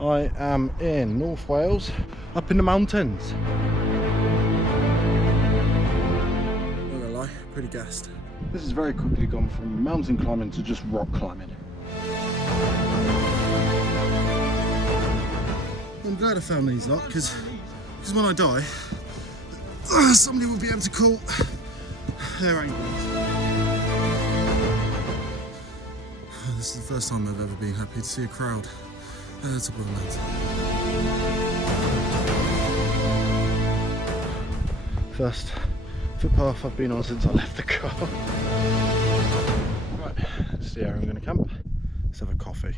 I am in North Wales, up in the mountains. Not gonna lie, pretty gassed. This has very quickly gone from mountain climbing to just rock climbing. I'm glad I found these lot, because when I die, somebody will be able to call their ambulance. This is the first time I've ever been happy to see a crowd at the top of a mountain. First footpath I've been on since I left the car. Right, this is the area I'm going to camp. Let's have a coffee.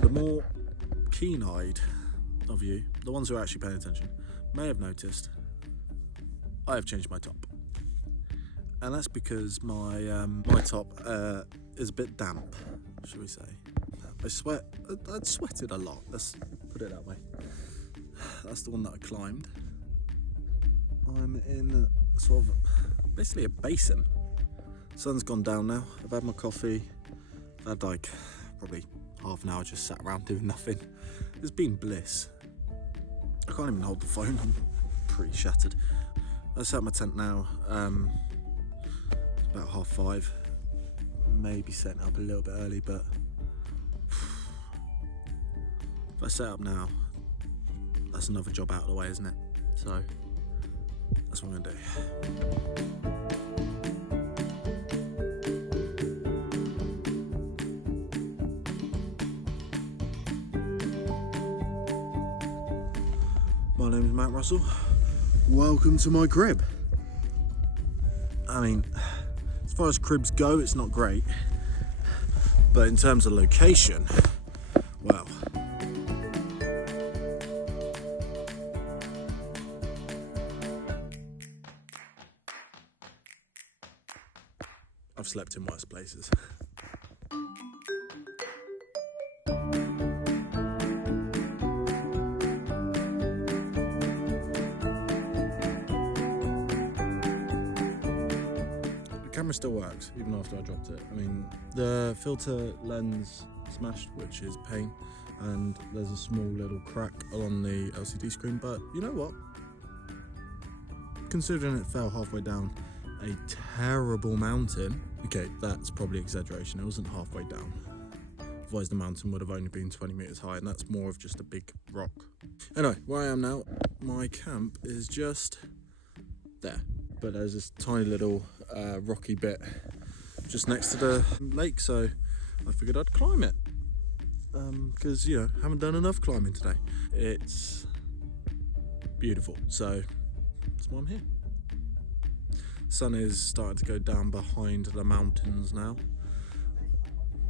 The more keen-eyed of you, the ones who are actually paying attention, may have noticed I have changed my top, and that's because my top is a bit damp, shall we say. I'd sweated a lot, let's put it that way. That's the one that I climbed. I'm in sort of basically a basin. Sun's gone down now. I've had my coffee. I've had like probably half an hour just sat around doing nothing. It's been bliss. I can't even hold the phone, I'm pretty shattered. I set up my tent now, it's about 5:30. Maybe setting up a little bit early, but if I set up now, that's another job out of the way, isn't it? So that's what I'm gonna do. My name is Matt Russell. Welcome to my crib. I mean, as far as cribs go, it's not great. But in terms of location, well. I've slept in worse places. The camera still works, even after I dropped it. I mean, the filter lens smashed, which is a pain, and there's a small little crack along the LCD screen, but you know what? Considering it fell halfway down a terrible mountain, okay, that's probably exaggeration, it wasn't halfway down. Otherwise the mountain would have only been 20 meters high, and that's more of just a big rock. Anyway, where I am now, my camp is just there. But there's this tiny little rocky bit just next to the lake, so I figured I'd climb it. Because, you know, haven't done enough climbing today. It's beautiful, so that's why I'm here. Sun is starting to go down behind the mountains now.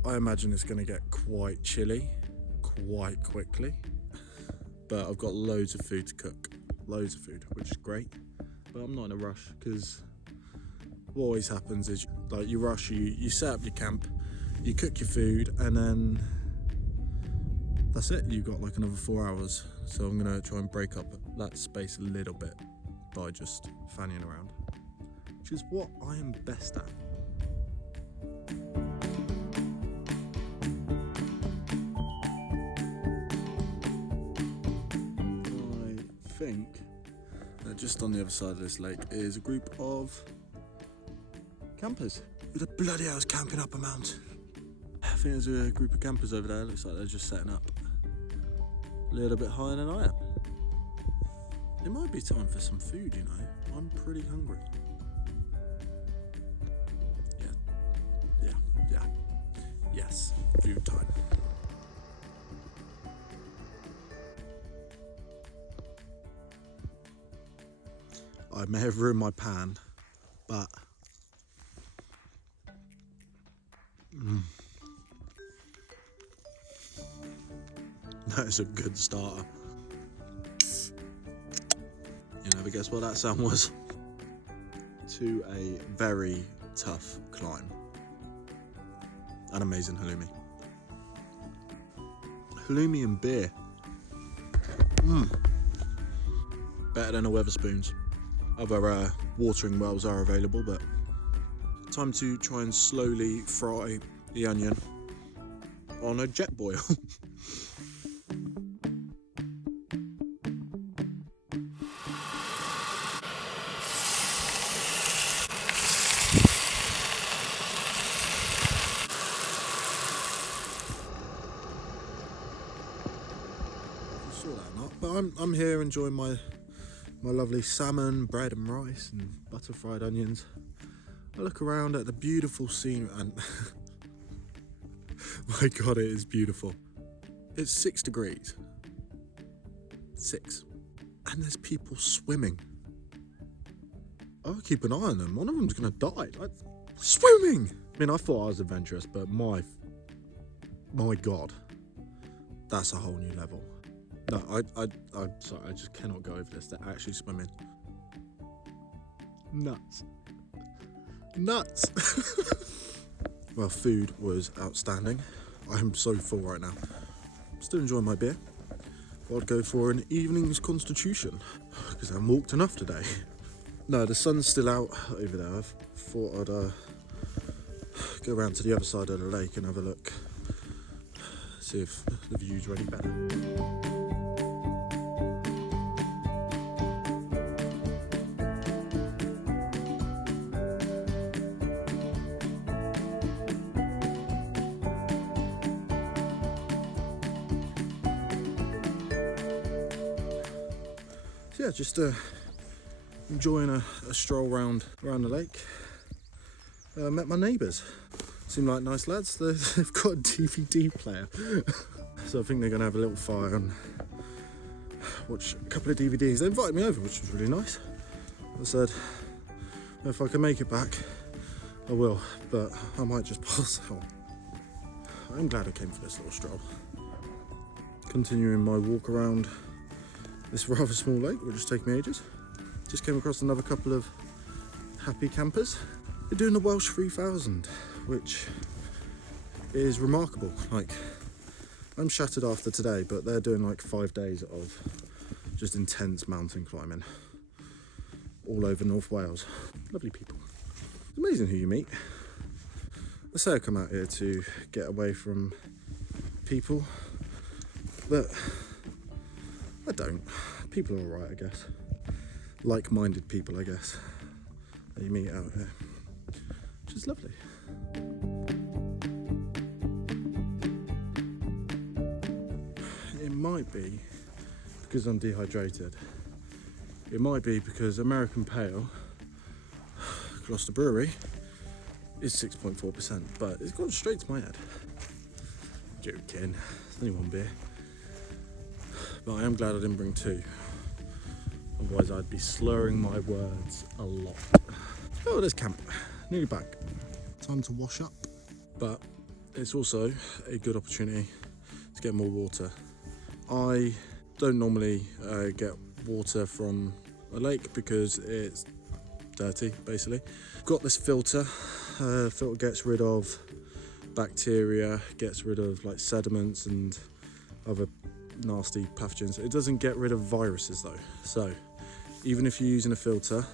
I imagine it's going to get quite chilly quite quickly, but I've got loads of food to cook, loads of food, which is great. But I'm not in a rush, because what always happens is like you rush, you set up your camp, you cook your food, and then that's it. You've got like another 4 hours. So I'm going to try and break up that space a little bit by just fannying around, which is what I am best at. I think that just on the other side of this lake is a group of campers. Who the bloody hell's camping up a mountain? I think there's a group of campers over there. Looks like they're just setting up a little bit higher than I am. It might be time for some food, you know. I'm pretty hungry. Yeah. Yes, food time. I may have ruined my pan, but that is a good starter. You never guess what that sound was. To a very tough climb. An amazing halloumi. halloumi and beer. Better than a Wetherspoons. Other watering wells are available, but time to try and slowly fry the onion on a jet boil. Saw that or not, but I'm here enjoying my lovely salmon, bread and rice and butter fried onions. I look around at the beautiful scene and my god, it is beautiful. It's 6 degrees. 6. And there's people swimming. I'll keep an eye on them. One of them's gonna die. Swimming! I mean, I thought I was adventurous, but my god, that's a whole new level. No, I'm sorry, I just cannot go over this. They're actually swimming. Nuts. Well, food was outstanding. I'm so full right now. Still enjoying my beer. I'd go for an evening's constitution because I haven't walked enough today. No, the sun's still out over there. I thought I'd go around to the other side of the lake and have a look, see if the view's any better. Yeah, just enjoying a stroll around the lake. Met my neighbours. Seem like nice lads. They've got a DVD player, so I think they're going to have a little fire and watch a couple of DVDs. They invited me over, which was really nice. I said, if I can make it back, I will, but I might just pass out. I'm glad I came for this little stroll. Continuing my walk around this rather small lake, which has taken me ages. Just came across another couple of happy campers. They're doing the Welsh 3000, which is remarkable. Like, I'm shattered after today, but they're doing like 5 days of just intense mountain climbing all over North Wales. Lovely people. It's amazing who you meet. I say I come out here to get away from people, but I don't. People are alright, I guess. Like-minded people, I guess, that you meet out here. Which is lovely. It might be because I'm dehydrated. It might be because American Pale, Gloucester Brewery, is 6.4%, but it's gone straight to my head. Joking. It's only one beer. But I am glad I didn't bring 2. Otherwise I'd be slurring my words a lot. Oh, there's camp. Nearly back. Time to wash up. But it's also a good opportunity to get more water. I don't normally get water from a lake because it's dirty, basically. Got this filter. Filter gets rid of bacteria, gets rid of like sediments and other nasty pathogens. It doesn't get rid of viruses though. So even if you're using a filter,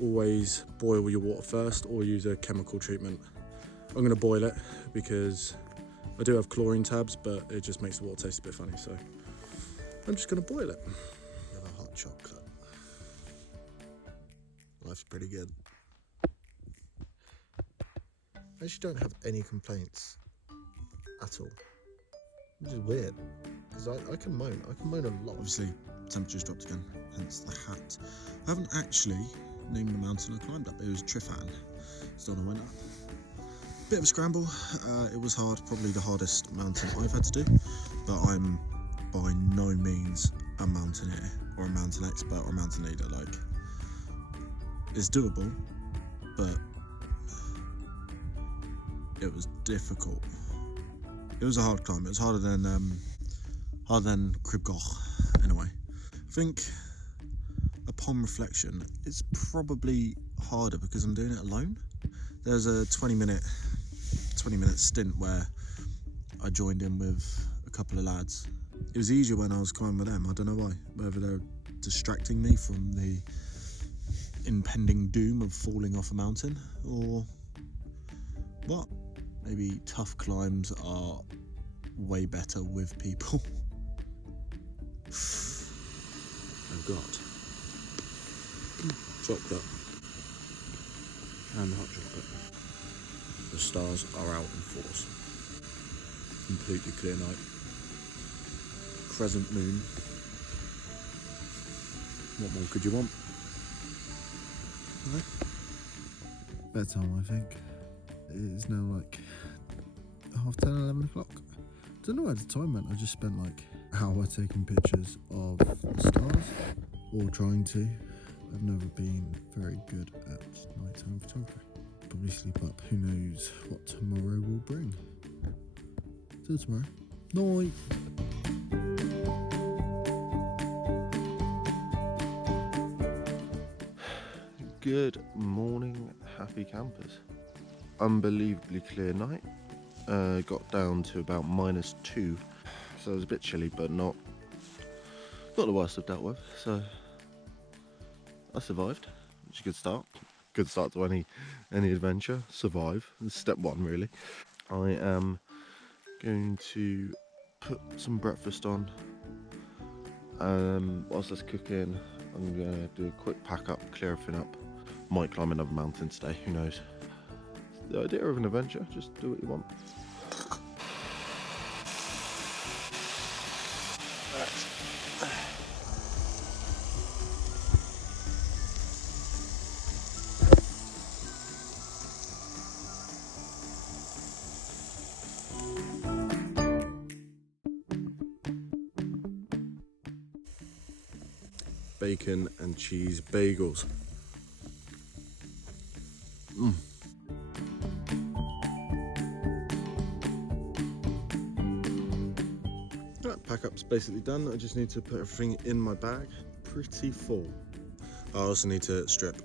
always boil your water first or use a chemical treatment. I'm going to boil it because I do have chlorine tabs, but it just makes the water taste a bit funny, so I'm just going to boil it. Have a hot chocolate. Life's pretty good. I actually don't have any complaints at all, which is weird because I can moan a lot. Obviously temperature's dropped again, hence the hat. I haven't actually named the mountain I climbed up. It was Tryfan. Still on a winter. Bit of a scramble. It was hard, probably the hardest mountain I've had to do, but I'm by no means a mountaineer or a mountain expert or a mountain leader. Like, it's doable, but it was difficult. It was a hard climb. It was harder than Crib Goch in a way. I think upon reflection, it's probably harder because I'm doing it alone. There's a 20 minute stint where I joined in with a couple of lads. It was easier when I was climbing with them. I don't know why. Whether they're distracting me from the impending doom of falling off a mountain or what. Maybe tough climbs are way better with people. I've got chocolate and hot chocolate. The stars are out in force. Completely clear night. Crescent moon. What more could you want? Right. Bedtime, I think. It is now like 10:30, 11 o'clock. Don't know where the time went. I just spent like an hour taking pictures of the stars, or trying to. I've never been very good at nighttime photography. Probably sleep up. Who knows what tomorrow will bring. Till tomorrow. Night. Good morning, happy campers. Unbelievably clear night. Got down to about -2, so it was a bit chilly, but not the worst I've dealt with. So I survived, which is a good start. Good start to any adventure. Survive. It's step one, really. I am going to put some breakfast on. Whilst that's cooking, I'm going to do a quick pack up, clear everything up. Might climb another mountain today, who knows. The idea of an adventure, just do what you want. Bacon and cheese bagels. Right, pack up's basically done. I just need to put everything in my bag. Pretty full. I also need to strip,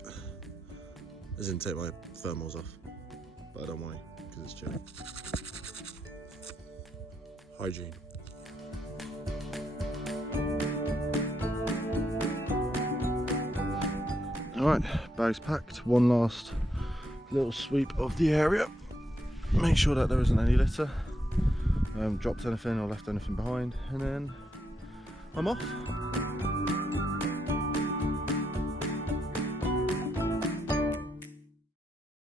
as in take my thermals off, but I don't want to because it's chilly. Hygiene. Alright, bags packed. One last little sweep of the area. Make sure that there isn't any litter. Dropped anything or left anything behind, and then I'm off.